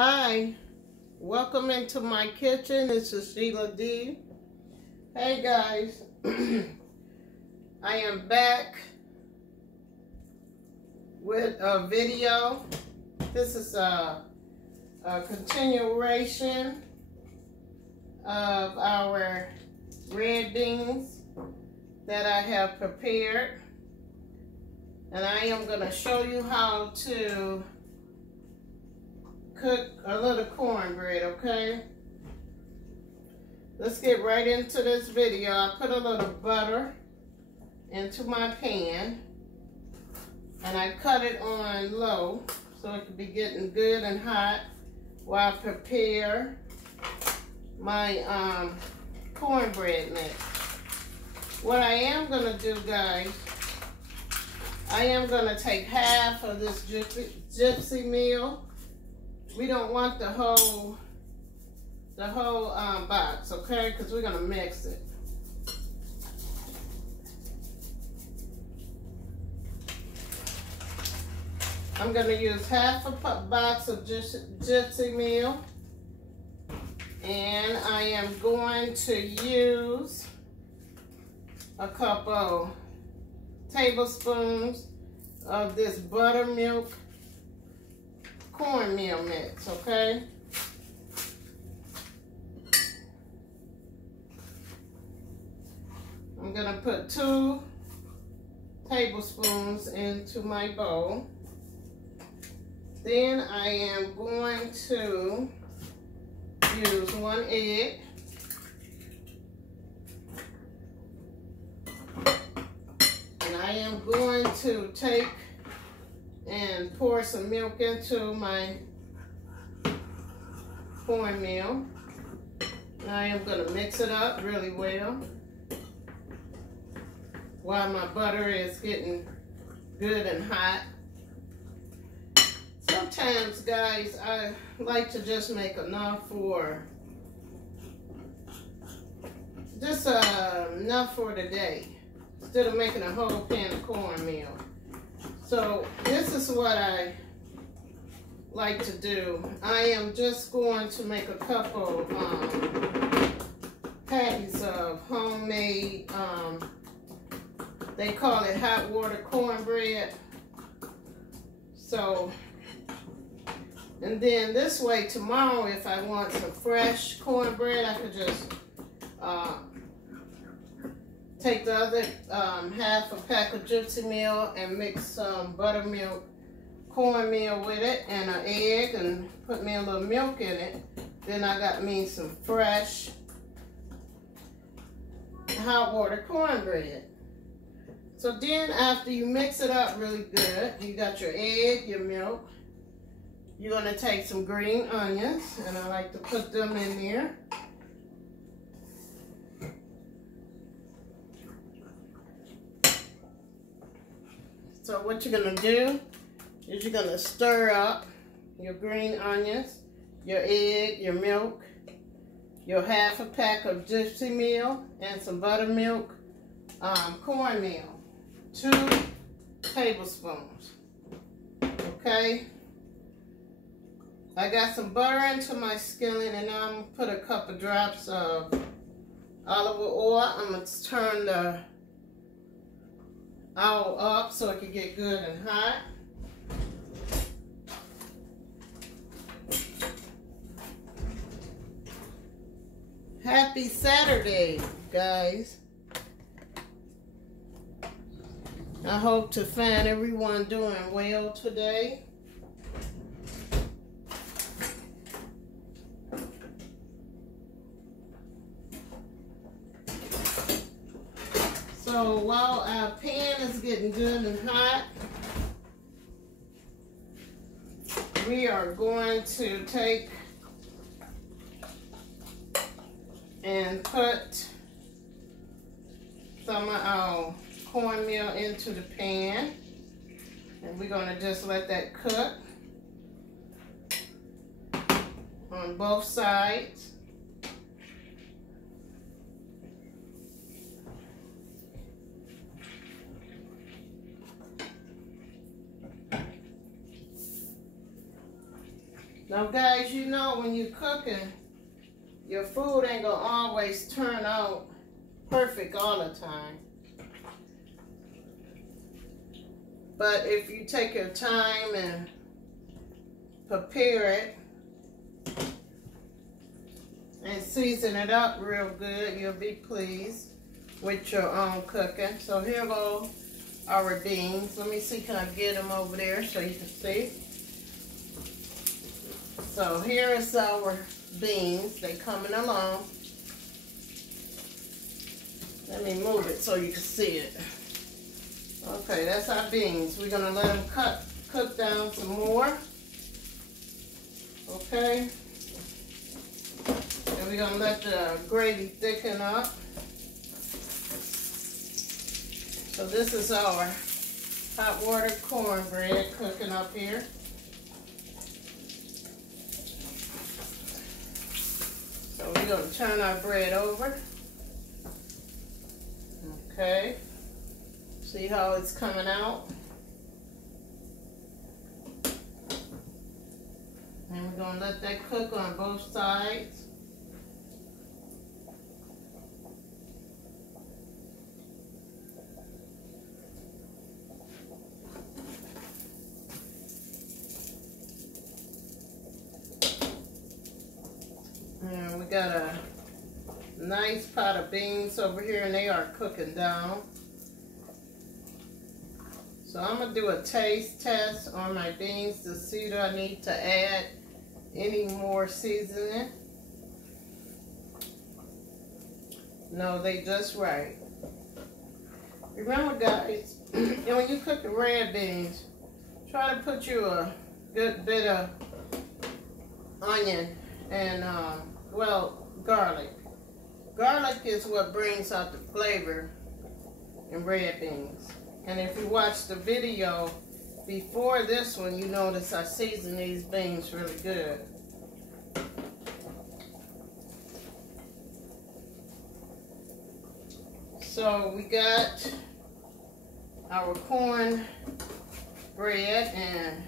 Hi, welcome into my kitchen. This is Sheila D. Hey guys, I am back with a video. This is a continuation of our red beans that I have prepared. And I am going to show you how to cook a little cornbread, okay? Let's get right into this video. I put a little butter into my pan and I cut it on low so it can be getting good and hot while I prepare my cornbread mix. What I am gonna do, guys, I am gonna take half of this gypsy meal. We don't want the whole box, okay? Because we're gonna mix it. I'm gonna use half a box of gypsy meal, and I am going to use a couple tablespoons of this buttermilk cornmeal mix, okay? I'm gonna put 2 tablespoons into my bowl. Then I am going to use 1 egg. And I am going to take and pour some milk into my cornmeal. I am going to mix it up really well while my butter is getting good and hot. Sometimes, guys, I like to just make enough for enough for the day instead of making a whole pan of cornmeal. So this is what I like to do. I am just going to make a couple patties of homemade, they call it hot water cornbread. So, and then this way tomorrow, if I want some fresh cornbread, I could just take the other half a pack of gypsy meal and mix some buttermilk cornmeal with it and an egg and put me a little milk in it. Then I got me some fresh hot water cornbread. So then after you mix it up really good, you got your egg, your milk. You're gonna take some green onions, and I like to put them in there. So what you're gonna do is you're gonna stir up your green onions, your egg, your milk, your half a pack of gypsy meal, and some buttermilk cornmeal, 2 tablespoons, okay? I got some butter into my skillet, and now I'm gonna put a couple drops of olive oil. I'm gonna turn the oil up so it can get good and hot. Happy Saturday, guys. I hope to find everyone doing well today. So while our pan is getting good and hot, we are going to take and put some of our cornmeal into the pan, and we're going to just let that cook on both sides. Now guys, you know when you're cooking, your food ain't gonna always turn out perfect all the time. But if you take your time and prepare it and season it up real good, you'll be pleased with your own cooking. So here go our beans. Let me see, can I get them over there so you can see? So here is our beans. They coming along. Let me move it so you can see it. Okay, that's our beans. We're gonna let them cook down some more. Okay. And we're gonna let the gravy thicken up. So this is our hot water cornbread cooking up here. So we're gonna turn our bread over. Okay. See how it's coming out? And we're gonna let that cook on both sides. And we got a nice pot of beans over here and they are cooking down. So I'm going to do a taste test on my beans to see do I need to add any more seasoning. No, they just right. Remember guys, when you cook the red beans, try to put you a good bit of onion and, well, garlic. Garlic is what brings out the flavor in red beans. And if you watch the video before this one, you notice I season these beans really good. So we got our corn bread and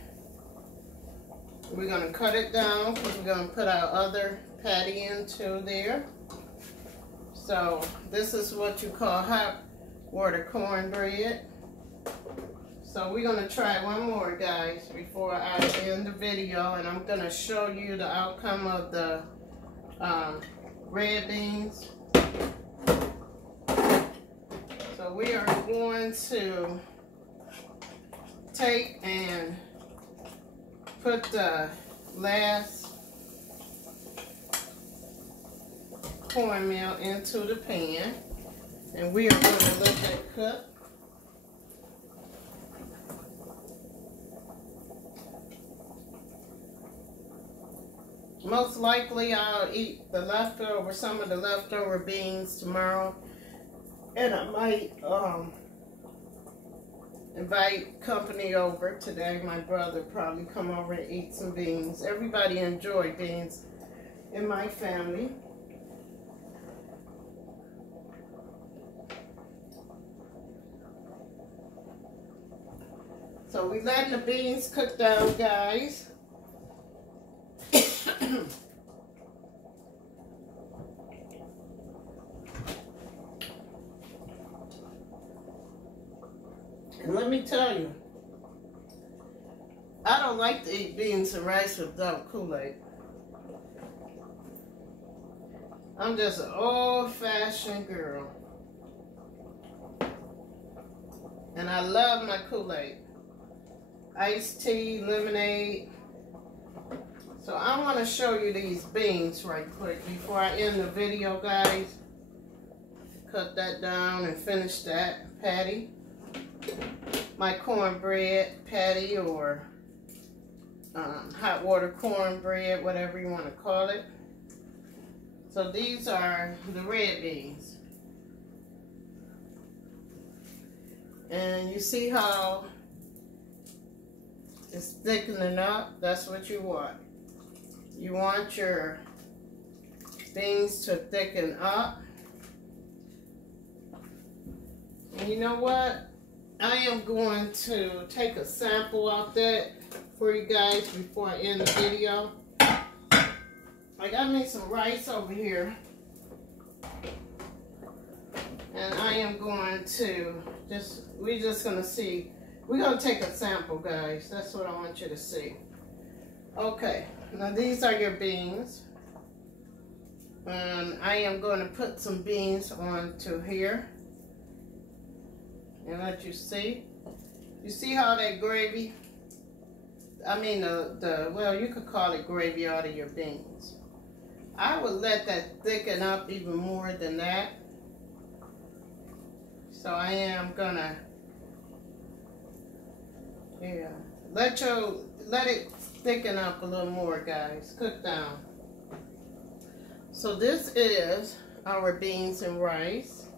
we're going to cut it down because we're going to put our other patty into there. So this is what you call hot water cornbread. So we're going to try one more, guys, before I end the video, and I'm going to show you the outcome of the red beans. So we are going to take and put the last cornmeal into the pan, and we are going to let that cook. Most likely I'll eat the leftover, some of the leftover beans tomorrow, and I might invite company over today. My brother probably come over and eat some beans. Everybody enjoy beans in my family. So we letting the beans cook down, guys. And let me tell you, I don't like to eat beans and rice without Kool-Aid. I'm just an old-fashioned girl. And I love my Kool-Aid. Iced tea, lemonade. So I want to show you these beans right quick before I end the video, guys. Cut that down and finish that patty. My cornbread patty, or hot water cornbread, whatever you want to call it. So these are the red beans. And you see how it's thickening up? That's what you want. You want your beans to thicken up. And you know what? I am going to take a sample of that for you guys before I end the video. I got me some rice over here. And I am going to we're just gonna see. We're gonna take a sample, guys. That's what I want you to see. Okay, now these are your beans. And I am going to put some beans onto here. And let you see. You see how that gravy, I mean well, you could call it gravy out of your beans. I would let that thicken up even more than that. So I am gonna, let it thicken up a little more, guys. Cook down. So this is our beans and rice,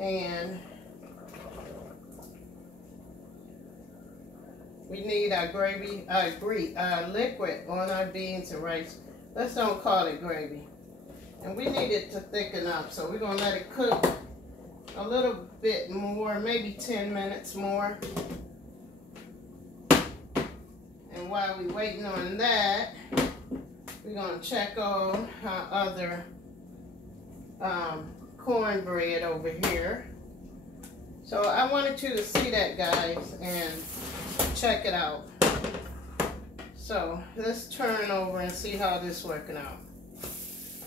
and we need our gravy, liquid on our beans and rice. Let's don't call it gravy. And we need it to thicken up, so we're gonna let it cook a little bit more, maybe 10 minutes more. And while we're waiting on that, we're gonna check on our other cornbread over here. So I wanted you to see that, guys, and check it out. So let's turn over and see how this is working out.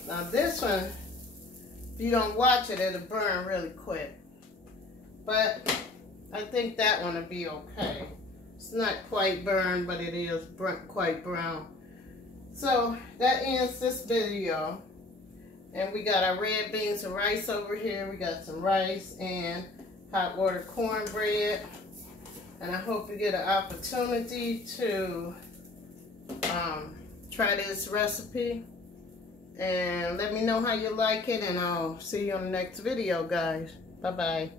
Now this one, if you don't watch it, it'll burn really quick. But I think that one will be okay. It's not quite burned, but it is quite brown. So that ends this video. And we got our red beans and rice over here. We got some rice and hot water cornbread. And I hope you get an opportunity to try this recipe. And let me know how you like it. And I'll see you on the next video, guys. Bye-bye.